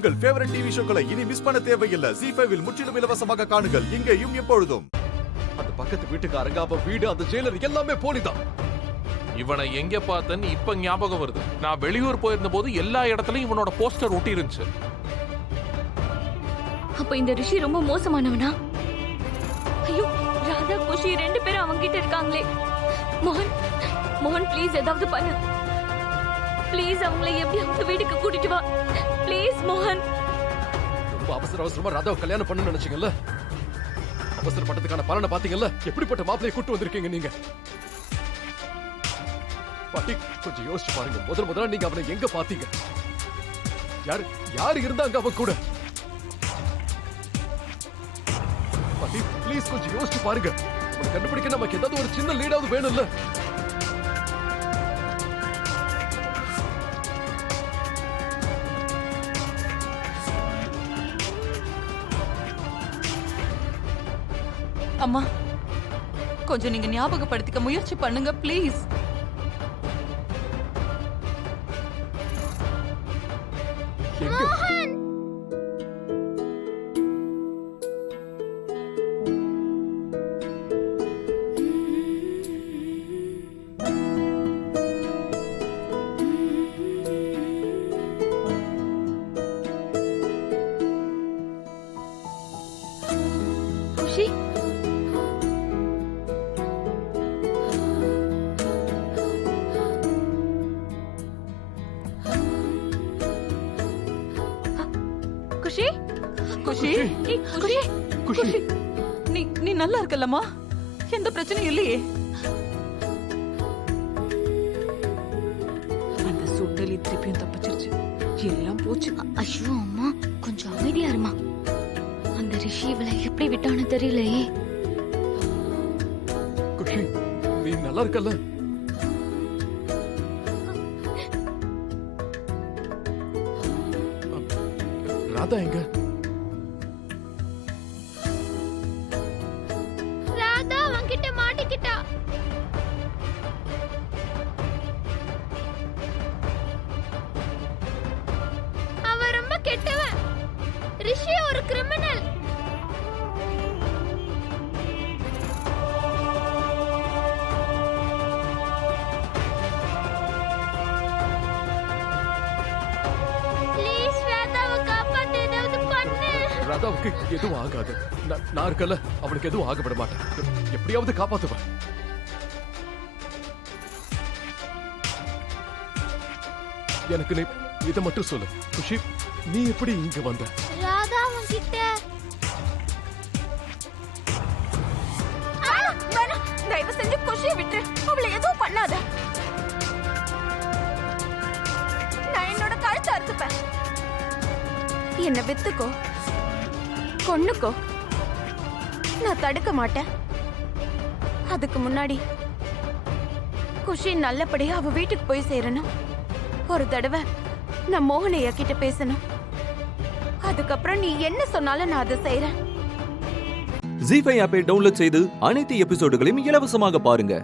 உங்கள் favourite TV ஷோக்களை இனி miss பண்ண தேவையில்லை. ZEE5 இல் முற்றிலும் இலவசமாக காணுங்கள். இங்கேயும் எப்பொழுதும். அந்த பக்கத்து வீட்டுக்காரங்க, அவன் வீடு, அந்த ஜெயிலர் எல்லாமே போலிதான். இவனை எங்க பார்த்தேன்னு இப்ப ஞாபகம் வருது. நான் வெளியூர் போயிருந்த போது எல்லா இடத்துலயும் இவனோட போஸ்டர் ஒட்டி இருந்துச்சு. அப்ப இந்த ரிஷி ரொம்ப மோசமானவனா? ஐயோ, ராதா குஷி 2 பேரும் அவங்க கிட்ட இருக்காங்களே. மோகன், மோகன் ப்ளீஸ் ஏதாவது பண்ணு. ப்ளீஸ் அவங்களை எப்படியாவது வீட்டுக்கு கூட்டிட்டு வா. ப்ளீஸ் மோகன். ரொம்ப அவசரமா ராதாவை கல்யாணம் பண்ண நினைச்சீங்கல்ல? அவசரப்பட்டதுக்கான பலனை பாத்தீங்கல்ல? எப்படிப்பட்ட மாப்பிளையை கூட்டு வந்திருக்கீங்க நீங்க? பாட்டி, கொஞ்சம் யோசிச்சு பாருங்க. முதல்ல நீங்க அவனை எங்க பாத்தீங்க? யாரு இருந்தாங்க அவன் கூட? பாட்டி, ப்ளீஸ் கொஞ்சம் யோசிச்சு பாருங்க. அவனை கண்டுபிடிக்க நமக்கு ஏதாவது ஒரு சின்ன லீடாவது வேணும்ல? அம்மா, கொஞ்சம் நீங்க ஞாபகப்படுத்திக்க முயற்சி பண்ணுங்க ப்ளீஸ். குஷி, குஷி, குஷி, ஏய், குஷி, குஷி, நீ நல்லா இருக்கல்லம்மா? எந்த பிரச்சனையும் இல்லையே? அந்த சுண்டலி திருப்பியும் தப்பிச்சிருச்சு. எல்லாம் போச்சு. ஐயோ அம்மா, கொஞ்சம் அமைதியா இருமா. அந்த ரிஷி இவளை எப்படி விட்டான்னு தெரியலையே. குஷி, நீ நல்லா இருக்கல்ல? ராதா எங்க? ராதா அவன்கிட்ட மாட்டிக்கிட்டா. அவன் ரொம்ப கெட்டவன். ரிஷி ஒரு கிரிமினல். ராதாவுக்கு எதுவும் ஆகாது. நான் இருக்கல, அவனுக்கு எதுவும் ஆகப்பட மாட்டேன். எப்படியாவது காப்பாத்துவேன். எனக்கு நீ இதை மட்டும் சொல்லு குஷி, நீ எப்படி இங்க வந்த? ராதா அவன்கிட்ட தயவு செஞ்சு குஷியை விட்டு அவளை எதுவும் பண்ணாத. நான் என்னோட கழுத்தை அறுத்துப்பேன். என்ன வித்துக்கோ, கொன்னுக்கோ, நான் தடுக்க மாட்டேன். அதுக்கு முன்னாடி குஷி நல்லபடியா அவ வீட்டுக்கு போய் சேரணும். ஒரு தடவை நான் மோகனையா கிட்ட பேசணும். அதுக்கப்புறம் நீ என்ன சொன்னாலும் நான் அதை செய்யறேன். ZEE5 ஆப்பை டவுன்லோட் செய்து அனைத்து எபிசோடுகளையும் இலவசமாக பாருங்க.